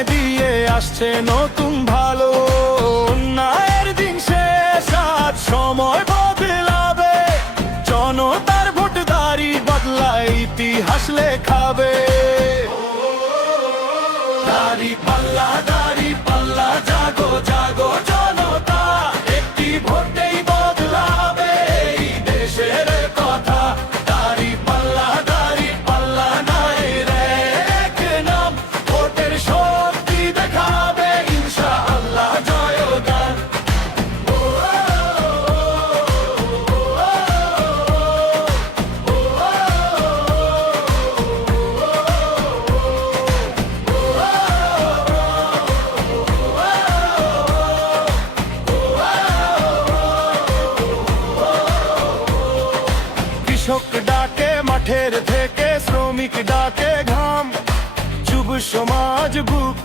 ভেঙে দিয়ে আসছে নতুন ভালো উন্নয়নের দিন শেষ আজ সময় বদলাবে জনতার ভোটদারি বদলায় ইতিহাস লেখাবে দাড়ি পাল্লা জাগো জাগো জনতা একটি ভোটেই বদলাবে এই দেশের কথা দাড়ি পাল্লা নাই রে এক নাম ভোটের শক্তি দেখাবে ইনশাআল্লাহ জয়গান কৃষক ডাকে মাঠের থেকে শ্রমিক ডাকে ঘাম যুব সমাজ বুক